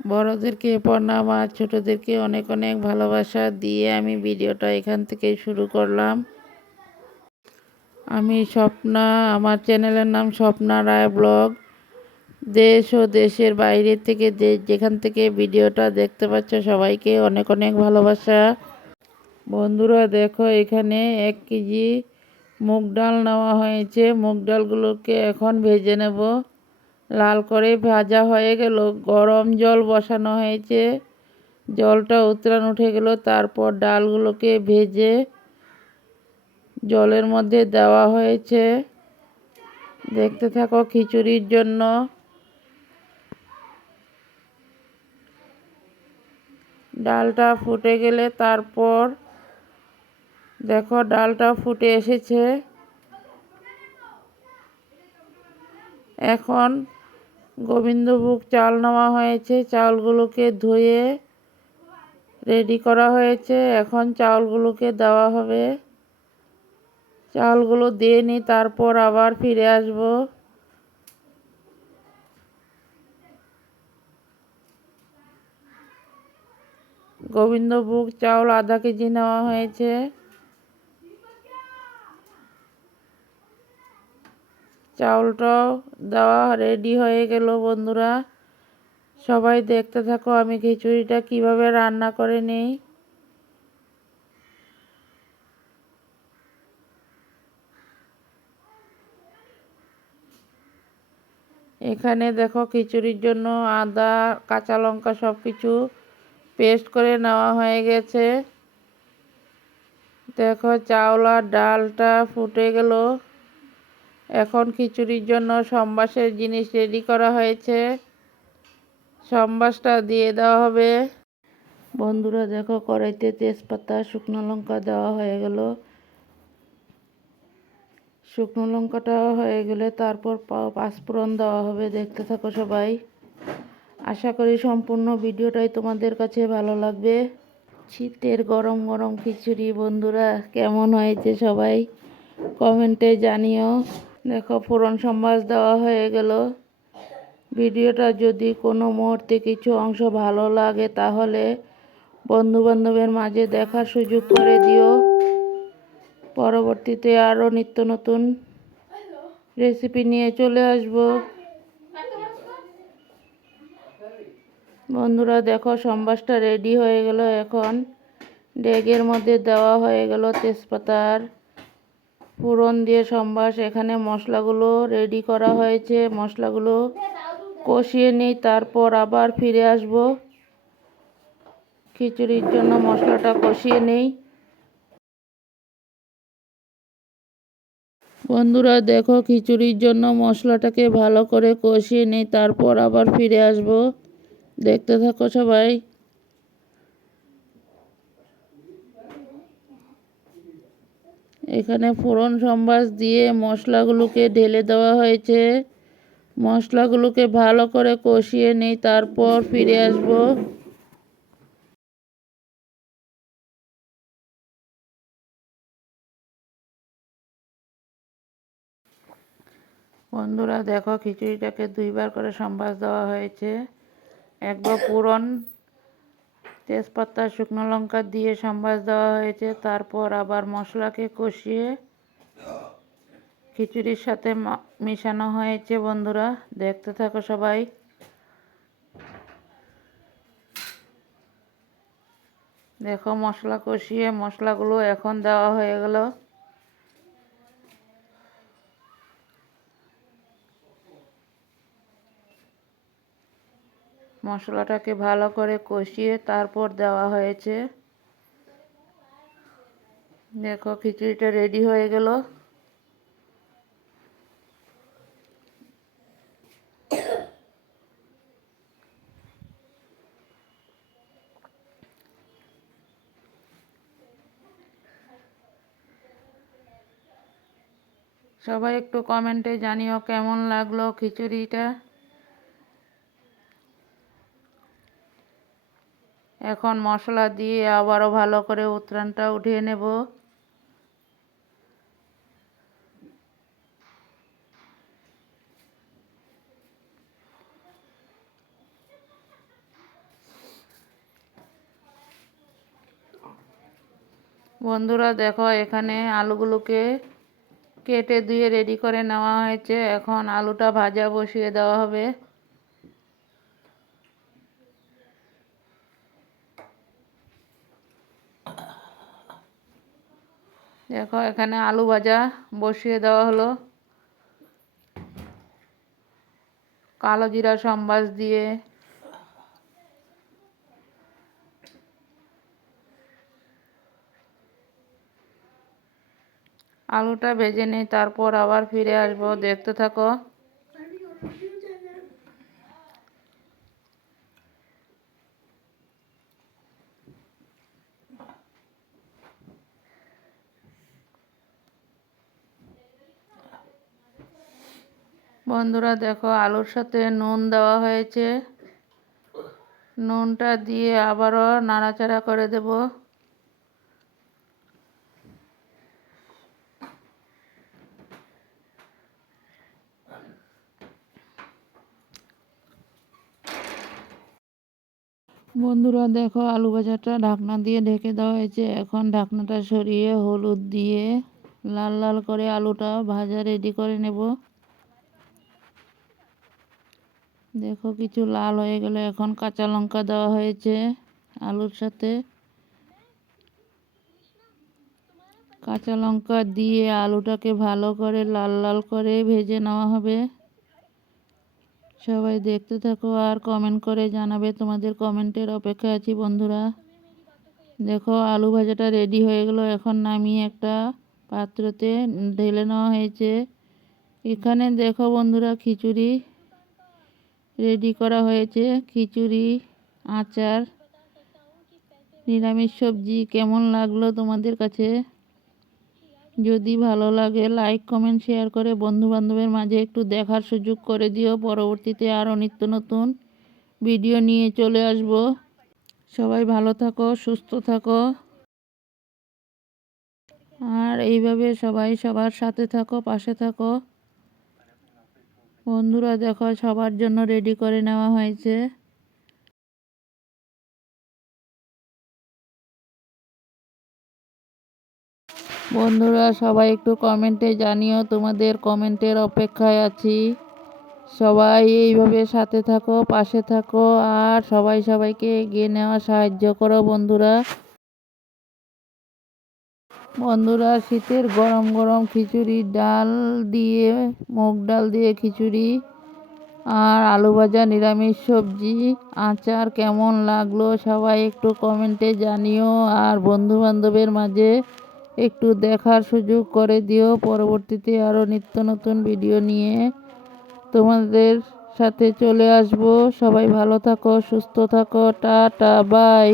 বড়দেরকে প্রণাম আর ছোটদেরকে অনেক অনেক ভালোবাসা দিয়ে আমি ভিডিওটা এখান থেকে শুরু করলাম। আমি স্বপ্না, আমার চ্যানেলের নাম স্বপ্না রায় ব্লগ। দেশ ও দেশের বাইরে থেকে যেখান থেকে ভিডিওটা দেখতে পাচ্ছ সবাইকে অনেক অনেক ভালোবাসা। বন্ধুরা দেখো, এখানে 1 কেজি মুগ ডাল নেওয়া হয়েছে। মুগ ডালগুলোকে এখন ভেজে নেব। লাল করে ভাজা হয়ে গেল, গরম জল বসানো হয়েছে। জলটা উতরান উঠে গেল, তারপর ডালগুলোকে ভেজে জলের মধ্যে দেওয়া হয়েছে। দেখতে থাকো। খিচুড়ির জন্য ডালটা ফুটে গেলে তারপর দেখো ডালটা ফুটে এসেছে। এখন গোবিন্দভোগ চাল নেওয়া হয়েছে। চাউলগুলোকে ধুয়ে রেডি করা হয়েছে। এখন চাউলগুলোকে দেওয়া হবে। চাউলগুলো দিয়ে নিই, তারপর আবার ফিরে আসব। গোবিন্দভোগ চাউল 1/2 কেজি নেওয়া হয়েছে। চাউলটাও দেওয়া রেডি হয়ে গেল। বন্ধুরা সবাই দেখতে থাকো আমি খিচুড়িটা কিভাবে রান্না করে নিই। এখানে দেখো খিচুড়ির জন্য আদা, কাঁচা লঙ্কা সব কিছু পেস্ট করে নেওয়া হয়ে গেছে। দেখো চাউল আর ডালটা ফুটে গেল। এখন খিচুড়ির জন্য সম্বাসের জিনিস রেডি করা হয়েছে। সম্বাসটা দিয়ে দেওয়া হবে। বন্ধুরা দেখো, কড়াইতে তেজপাতা, শুকনো লঙ্কা দেওয়া হয়ে গেল। শুকনো লঙ্কাটা হয়ে গেলে তারপর পাঁচফোড়ন দেওয়া হবে। দেখতে থাকো সবাই। আশা করি সম্পূর্ণ ভিডিওটাই তোমাদের কাছে ভালো লাগবে। শীতের গরম গরম খিচুড়ি বন্ধুরা কেমন হয়েছে সবাই কমেন্টে জানিও। দেখো ফোড়ন সম্বাস দেওয়া হয়ে গেল। ভিডিওটা যদি কোনো মুহূর্তে কিছু অংশ ভালো লাগে তাহলে বন্ধুবান্ধবের মাঝে দেখার সুযোগ করে দিও। পরবর্তীতে আরও নিত্য নতুন রেসিপি নিয়ে চলে আসব। বন্ধুরা দেখো সম্বাসটা রেডি হয়ে গেল। এখন ডেগের মধ্যে দেওয়া হয়ে গেল তেজপাতার ফোড়ন দিয়ে সম্বাস। এখানে মশলাগুলো রেডি করা হয়েছে। মশলাগুলো কষিয়ে নিই, তারপর আবার ফিরে আসব। খিচুড়ির জন্য মশলাটা কষিয়ে নেই। বন্ধুরা দেখো খিচুড়ির জন্য মশলাটাকে ভালো করে কষিয়ে নিই, তারপর আবার ফিরে আসব। দেখতে থাকো সবাই। এখানে ফোড়ন সম্বাস দিয়ে মশলাগুলোকে ঢেলে দেওয়া হয়েছে। মশলাগুলোকে ভালো করে কষিয়ে নিই, তারপর ফিরে আসব। বন্ধুরা দেখো খিচুড়িটাকে 2বার করে সম্বাস দেওয়া হয়েছে। একবার ফোড়ন, তেজপাতা, শুকনো লঙ্কা দিয়ে সম্বাস দেওয়া হয়েছে। তারপর আবার মশলাকে কষিয়ে খিচুড়ির সাথে মেশানো হয়েছে। বন্ধুরা দেখতে থাকো সবাই। দেখো মশলা কষিয়ে মশলাগুলো এখন দেওয়া হয়ে গেল। মশলাটাকে ভালো করে কষিয়ে তারপর দেওয়া হয়েছে। দেখো খিচুড়িটা রেডি হয়ে গেল। সবাই একটু কমেন্টে জানিও কেমন লাগলো খিচুড়িটা। এখন মশলা দিয়ে আবারও ভালো করে উতরানটা উঠিয়ে নেব। বন্ধুরা দেখো, এখানে আলুগুলোকে কেটে ধুয়ে রেডি করে নেওয়া হয়েছে। এখন আলুটা ভাজা বসিয়ে দেওয়া হবে। দেখো, এখানে আলু ভাজা বসিয়ে দেওয়া হলো কালো জিরা সম্বাস দিয়ে। আলুটা ভেজে নিই, তারপর আবার ফিরে আসবো, দেখতে থাকো। বন্ধুরা দেখো, আলুর সাথে নুন দেওয়া হয়েছে। নুনটা দিয়ে আবারও নাড়াচাড়া করে দেব। বন্ধুরা দেখো, আলু ভাজাটা ঢাকনা দিয়ে ঢেকে দেওয়া হয়েছে। এখন ঢাকনাটা সরিয়ে হলুদ দিয়ে লাল লাল করে আলুটা ভাজা রেডি করে নেব। দেখো, কিছু লাল হয়ে গেলে এখন কাঁচা লঙ্কা দেওয়া হয়েছে আলুর সাথে। কাঁচা লঙ্কা দিয়ে আলুটাকে ভালো করে লাল লাল করে ভেজে নেওয়া হবে। সবাই দেখতে থাকো আর কমেন্ট করে জানাবে, তোমাদের কমেন্টের অপেক্ষায় আছি বন্ধুরা। দেখো, আলু ভাজাটা রেডি হয়ে গেল। এখন নামিয়ে একটা পাত্রতে ঢেলে নেওয়া হয়েছে। এখানে দেখো বন্ধুরা, খিচুড়ি রেডি করা হয়েছে। খিচুড়ি, আচার, নিরামিষ সবজি। কেমন লাগলো তোমাদের কাছে? যদি ভালো লাগে লাইক কমেন্ট শেয়ার করে বন্ধু বান্ধবের মাঝে একটু দেখার সুযোগ করে দিও। পরবর্তীতে আরও নিত্য নতুন ভিডিও নিয়ে চলে আসব। সবাই ভালো থাকো, সুস্থ থাকো, আর এইভাবে সবাই সবার সাথে থাকো, পাশে থাকো। বন্ধুরা দেখো, সবার জন্য রেডি করে নেওয়া হয়েছে। বন্ধুরা সবাই একটু কমেন্টে জানিও, তোমাদের কমেন্টের অপেক্ষায় আছি। সবাই এইভাবে সাথে থাকো, পাশে থাকো, আর সবাই সবাইকে এগিয়ে নেওয়া সাহায্য করো বন্ধুরা। বন্ধুরা শীতের গরম গরম খিচুড়ি, ডাল দিয়ে, মুগ ডাল দিয়ে খিচুড়ি আর আলু ভাজা, নিরামিষ সবজি, আচার কেমন লাগলো সবাই একটু কমেন্টে জানিও। আর বন্ধু বান্ধবের মাঝে একটু দেখার সুযোগ করে দিও। পরবর্তীতে আরও নিত্য নতুন ভিডিও নিয়ে তোমাদের সাথে চলে আসব। সবাই ভালো থাকো, সুস্থ থাকো, টাটা, বাই।